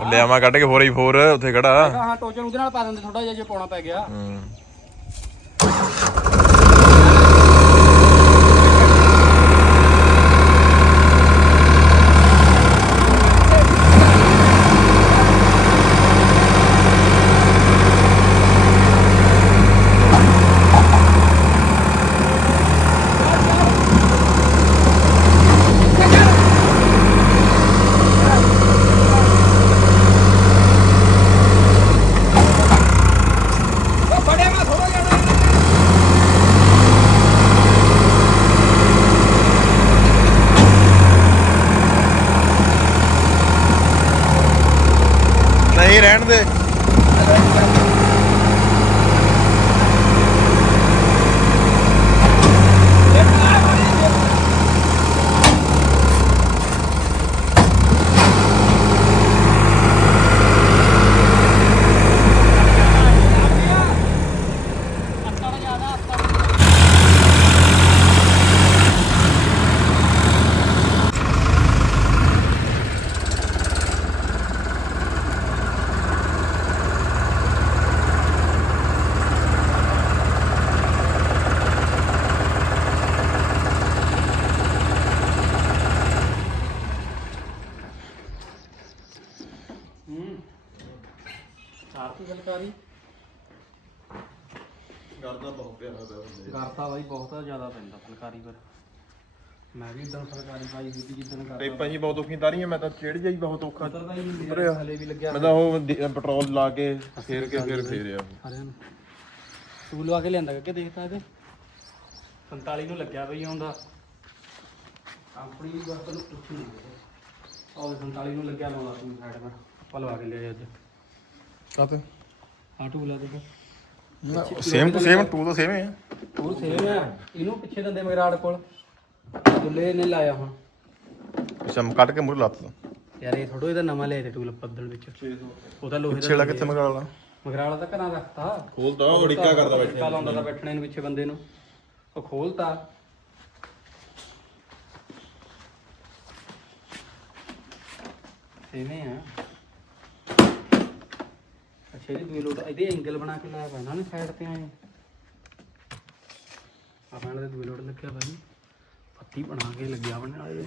ਲਿਆਵਾਂ ਕੱਢ ਕੇ 4x4 ਉੱਥੇ ਖੜਾ। ਹਾਂ ਟੋਚਨ ਉਹਦੇ ਨਾਲ ਪਾ ਦਿੰਦੇ ਥੋੜਾ ਜਿਹਾ ਜੇ ਪਾਉਣਾ ਪੈ ਗਿਆ। ਹੂੰ ਨਹੀਂ ਰਹਿਣ ਦੇ ਚਾਰ ਕੀ ਗੱਲ ਕਰੀ ਕਰਦਾ ਬਹੁਤ ਪਿਆਰਾ ਦਾ ਬੰਦੇ ਕਰਤਾ ਬਾਈ ਬਹੁਤ ਜ਼ਿਆਦਾ ਪੈਂਦਾ ਫਲਕਾਰੀ ਪਰ ਮੈਂ ਵੀ ਇਦਾਂ ਫਲਕਾਰੀ ਪਾਈ ਸੀ ਜਿੱਦਣ ਕਰਦਾ ਟੇਪਾਂ ਜੀ ਬਹੁਤ ਔਖੀਆਂ ਤਾਰੀਆਂ ਮੈਂ ਤਾਂ ਚਿੜ ਜਾਈ ਬਹੁਤ ਔਖਾ। ਉਤਰਦਾ ਹੀ ਨਹੀਂ ਉਤਰਿਆ। ਹਲੇ ਵੀ ਲੱਗਿਆ ਮੈਂ ਤਾਂ ਉਹ ਦੀ- ਪੈਟਰੋਲ ਲਾ ਕੇ ਫੇਰ ਕੇ ਫੇਰ ਫੇਰਿਆ। ਹਰਿਆਂ ਨੂੰ। ਤੂੰ ਲਵਾ ਕੇ ਲਿਆਂਦਾ ਕਿ ਦੇਖਤਾ ਇਹਦੇ? 45 ਨੂੰ ਲੱਗਿਆ ਬਈ ਆਉਂਦਾ। ਆਪਣੀ ਵੀ ਬਸ ਤੈਨੂੰ ਪੁੱਛ ਨਹੀਂ ਆਹ 47 ਨੂੰ ਲੱਗਿਆ ਲਾਉਂਦਾ ਤੂੰ ਸਾਈਡ ਮੈਂ। ਪਲਵਾ ਕੇ ਲਿਆ ਅੱਜ। ਕਾਤੇ ਆ ਟੂਲਾ ਦੇ ਸੇਮ ਟੂ ਸੇਮ ਟੂ ਤਾਂ ਸੇਮ ਹੈ ਉਹ ਸੇਮ ਆ। ਇਹਨੂੰ ਪਿੱਛੇ ਦੰਦੇ ਮਗਰਾੜ ਕੋਲ। ਦੁੱਲੇ ਨੇ ਲਾਇਆ ਹੁਣ। ਚਮ ਕੱਟ ਕੇ ਮੂਰੇ ਲੱਤ ਤੋਂ ਯਾਰ ਇਹ ਥੋੜੋ ਇਹਦਾ ਨਵਾਂ ਲਿਆ ਤੇ ਟੂਲ ਪੱਦਲ ਵਿੱਚ। ਉਹਦਾ ਲੋਹੇ ਪਿੱਛੇ ਵਾਲਾ ਕਿੱਥੇ ਮਗਾ ਵਾਲਾ? ਮਗਰਾਲਾ ਤਾਂ ਘਰਾਂ ਰੱਖਤਾ। ਖੋਲਦਾ ਉਹ ੜਿੱਕਾ ਕਰਦਾ ਬੈਠੇ ਕੱਲ ਆਉਂਦਾ ਤਾਂ ਬੈਠਣੇ ਨੂੰ ਪਿੱਛੇ ਬੰਦੇ ਨੂੰ। ਉਹ ਖੋਲਤਾ। ਐਵੇਂ ਆ। ਅੱਛਾ ਜੀ ਦੂਏ ਲੋਟ ਇਹਦੇ ਐਂਗਲ ਬਣਾ ਕੇ ਲਾਇਆ ਪੈਣਾ ਨਾ ਸਾਈਡ ਤੇ ਆਏ। ਆਪਾਂ ਨਾਲ ਦੂਏ ਲੋਟ ਲੱਗਿਆ ਭਾਈ ਪੱਤੀ ਬਣਾ ਕੇ ਲੱਗਿਆ ਬਣੇ ਵਾਲੇ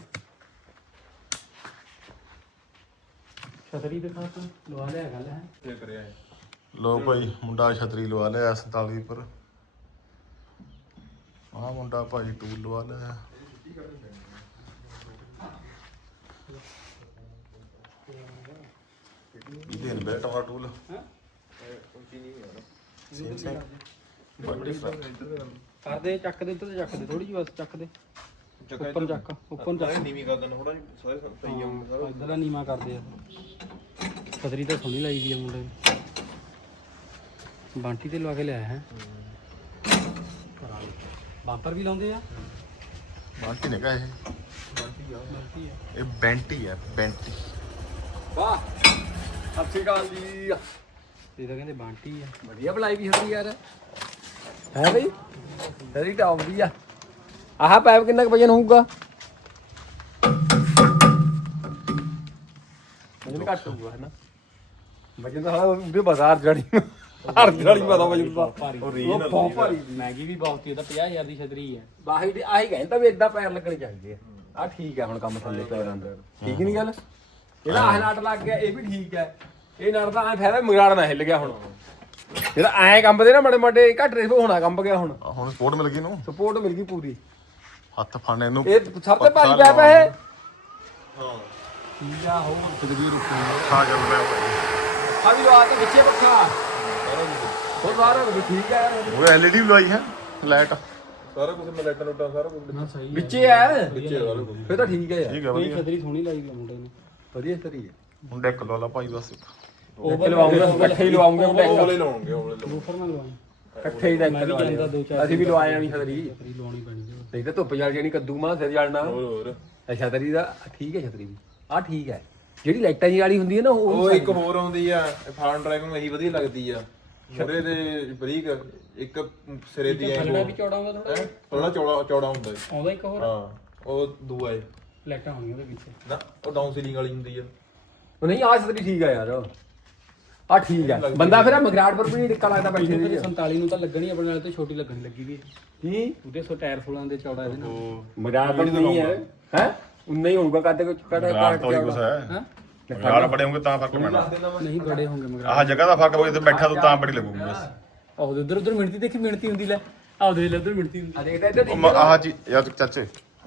ਛਤਰੀ ਦਿਖਾ ਤਾ ਲਵਾ ਲਿਆ ਗੱਲ ਹੈ। ਲੋ ਭਾਈ ਮੁੰਡਾ ਛਤਰੀ ਲਵਾ ਲਿਆ 47 ਪਰ ਆਹ ਮੁੰਡਾ ਭਾਈ ਟੂਲ ਲਵਾ ਲਿਆ। ਇਹਦੇ ਨੇ ਬੈਠਾ ਵਾਲਾ tool same same but different ਕਰਦੇ ਚੱਕ ਦੇ ਉੱਤੇ ਤੇ ਚੱਕ ਦੇ ਥੋੜੀ ਜਿਹੀ ਬਸ ਚੱਕ ਦੇ। ਉੱਪਰ ਚੱਕ ਉੱਪਰ ਚੱਕ ਨੀਵੀਂ ਕਰ ਦੇਣਾ ਥੋੜਾ ਸਾਰੇ ਸਹੀ ਇਧਰਲਾ ਨੀਮਾ ਕਰਦੇ ਆ। ਛਤਰੀ ਤਾਂ ਸੋਹਣੀ ਲਾਈ ਦੀ ਆ ਮੁੰਡੇ ਨੇ। ਬਾਂਟੀ ਤੇ ਲਵਾ ਕੇ ਲਿਆਇਆ ਹੈ। ਬਾਂਪਰ ਵੀ ਲਾਉਂਦੇ ਆ। ਬਾਕੀ ਨੇ ਕਾ ਇਹ। ਬਾਂਟੀ ਆ। ਇਹ ਬੈਂਟੀ ਹੈ ਬੈਂਟੀ। ਵਾਹ! ਸਤਿ ਸ਼੍ਰੀ ਅਕਾਲ ਜੀ। ਇਹ ਤਾਂ ਕਹਿੰਦੇ ਬਾਂਟੀ ਆ। ਵਧੀਆ ਬੁਲਾਈ ਵੀ ਹੁੰਦੀ ਯਾਰ। ਹੈ ਬਈ? ਤੇਰੀ ਟੌਪ ਦੀ ਆ। ਆਹ ਪੈਪ ਕਿੰਨਾ ਕੁ ਵਜਨ ਹੋਊਗਾ? ਵਜਨ ਘੱਟ ਹੋਊਗਾ ਹੈ ਨਾ ਵਜਨ ਤਾਂ ਸਾਲਾ ਉਹਦੇ ਬਾਜ਼ਾਰ ਜੜੀ ਹਰ ਜੜੀ ਪਤਾ ਵਜਨ ਦਾ ਉਹ ਬਹੁਤ ਭਾਰੀ ਮੈਗੀ ਵੀ ਬਹੁਤ ਹੀ ਉਹਦਾ 50000 ਦੀ ਛਤਰੀ ਹੈ ਬਾਹੀ ਤੇ ਆਹੀ ਕਹਿੰਦਾ ਵੀ ਇਦਾਂ ਪੈਰ ਲੱਗਣੇ ਚਾਹੀਦੇ ਆ। ਆ ਠੀਕ ਆ ਹੁਣ ਕੰਮ ਥੱਲੇ ਪੈਰਾਂ ਦਾ। ਠੀਕ ਨਹੀਂ ਗੱਲ? ਜਿਹੜਾ ਆਹ ਨਾਟ ਲੱਗ ਗਿਆ ਇਹ ਵੀ ਠੀਕ ਹੈ ਇਹ ਨਾਟ ਤਾਂ ਐ ਫਾਇਦਾ ਮਗਾੜ ਨਾ ਹਿੱਲ ਗਿਆ ਹੁਣ। ਜਿਹੜਾ ਐ ਕੰਬਦੇ ਨਾ ਮੜੇ ਮੜੇ ਘੱਟ ਰੇਸ ਹੋਣਾ ਕੰਬ ਗਿਆ ਹੁਣ। ਹੁਣ ਸਪੋਰਟ ਮਿਲ ਗਈ ਨੂੰ ਸਪੋਰਟ ਮਿਲ ਗਈ ਪੂਰੀ। ਹੱਥ ਫੜਨੇ ਨੂੰ। ਇਹ ਸਭ ਤੋਂ ਭਾਰੀ ਪੈਪ ਹੈ। ਇਹ ਠੀਕ ਆ ਹੋ ਖਾ ਚੱਲ ਰਿਹਾ ਭਾਈ। ਆ ਵੀ ਲਵਾ ਕੇ ਵਿੱਚੇ ਪੱਖਾ। ਹੋਰ ਸਾਰਾ ਕੁਝ ਠੀਕ ਹੈ। ਉਹ ਐਲਈਡੀ ਲਵਾਈ ਹੈ ਲਾਈਟ। ਸਾਰਾ ਕੁਝ ਮੈਂ ਲਾਈਟਾਂ ਲੁੱਟਾਂ ਸਾਰਾ ਕੁਝ ਨਾ ਸਹੀ ਵਿੱਚੇ ਹੈ? ਵਿੱਚੇ ਸਾਰਾ ਕੁਝ ਫੇਰ ਤਾਂ ਠੀਕ ਹੈ ਯਾਰ। ਠੀਕ ਹੈ ਕੋਈ ਵਧੀਆ ਛਤਰੀ ਸੋਹਣੀ ਲਾਈ ਦੀ ਆ ਮੁੰਡੇ ਨੇ। ਵਧੀਆ ਤਰੀ ਹੈ। ਮੁੰਡਾ ਇੱਕ ਲੋਲਾ ਭਾਈ ਬਸ। ਇੱਕ ਉਹ ਲਵਾਉਂਗੇ ਇਕੱਠੇ ਹੀ ਲਵਾਉਂਗੇ ਉਹਲੇ ਲਾਉਣਗੇ ਉਹਲੇ ਲੋਫਰ ਨਾਲ ਲਵਾਉਂ ਇਕੱਠੇ ਹੀ ਡੈਕ ਵੀ ਦੋ ਚਾਰ ਅਸੀਂ ਵੀ ਲਵਾਏ ਆਣੀ ਛਤਰੀ। ਛਤਰੀ ਲਾਉਣੀ ਪੈਣੀ। ਨਹੀਂ ਤਾਂ ਧੁੱਪ ਜਲ ਜਾਣੀ ਕੱਦੂ ਮਾਂ ਸਿਰ ਜਲਣਾ। ਹੋਰ। ਹੋਰ ਅੱਛਾ ਛਤਰੀ ਦਾ ਠੀਕ ਹੈ ਛਤਰੀ ਵੀ। ਆ ਠੀਕ ਹੈ। ਜਿਹੜੀ ਲਾਈਟਾਂ ਜੀ ਵਾਲੀ ਹੁੰਦੀ ਹੈ ਨਾ ਉਹ ਉਹ ਇੱਕ ਹੋਰ ਆਉਂਦੀ ਆ ਫਾਰਮ ਡਰਾਈਵ ਨੂੰ ਇਹੀ ਵਧੀਆ ਲੱਗਦੀ ਆ। ਛੋਰੇ ਦੇ ਬਰੀਕ ਇੱਕ ਸਿਰੇ ਦੀ ਐ ਥੱਲੜਾ ਵੀ ਚੌੜਾ ਹੁੰਦਾ ਥੋੜਾ ਥੋੜਾ ਚੌੜਾ ਚੌੜਾ ਹੁੰਦਾ। ਆਉਂਦਾ ਇੱਕ ਹੋਰ? ਹਾਂ ਉਹ ਦੂਆ ਏ ਲਾਈਟਾਂ ਹੋਣੀਆਂ ਉਹਦੇ ਵਿੱਚ। ਨਾ ਉਹ ਡਾਊਨ ਸੀਲਿੰਗ ਵਾਲੀ ਹੁੰਦੀ ਆ। ਉਹ ਨਹੀਂ ਆ ਛਤਰੀ ਠੀਕ ਆ ਯਾਰ। ਆ ਠੀਕ ਆ। ਬੰਦਾ ਫਿਰ ਮਗਰਾੜ ਪਰ ਵੀ ਨਹੀਂ ਟਿੱਕਾ ਲੱਗਦਾ ਬੈਠੇ ਦੇ 47 ਨੂੰ ਤਾਂ ਲੱਗਣੀ ਆਪਣੇ ਨਾਲ ਤੇ ਛੋਟੀ ਲੱਗਣੀ ਲੱਗੀ ਵੀ ਕੀ? ਉਹਦੇ ਸੋ ਟਾਇਰ 16 ਦੇ ਚੌੜਾ ਇਹਦੇ ਨਾਲ। ਮਗਰਾੜ ਪਰ ਨਹੀਂ ਹੈ? ਹੈ? ਉਨਾ ਹੀ ਹੋਊਗਾ ਕੱਦ ਕੁ ਕੱਦ ਮਗਰਾੜ ਤਾਂ ਉਹੀ ਕੁਛ ਹੈ। ਹਾਂ? ਮਗਰਾੜ ਬੜੇ ਹੋਣਗੇ ਤਾਂ ਫ਼ਰਕ ਪੈਣਾ। ਨਹੀਂ ਬੜੇ ਹੋਣਗੇ ਮਗਰ ਆਹ ਜਗ੍ਹਾ ਦਾ ਫ਼ਰਕ ਹੋਵੇ ਤੇ ਬੈਠਾ ਤੂੰ ਤਾਂ ਬੜੀ ਲੱਗੂਗੀ ਬਸ। ਆਹ ਉਧਰ ਉਧਰ ਮਿਣਤੀ ਦੇਖੀ ਮਿਣਤੀ ਹੁੰਦੀ ਲੈ। ਆਹ ਦੇ ਲੈ ਉਧਰ ਮਿਣਤੀ ਹੁੰਦੀ। ਆ ਦੇਖਦਾ ਇੱਧਰ ਆਹ ਜੀ ਯਾਰ ਚਾਚੇ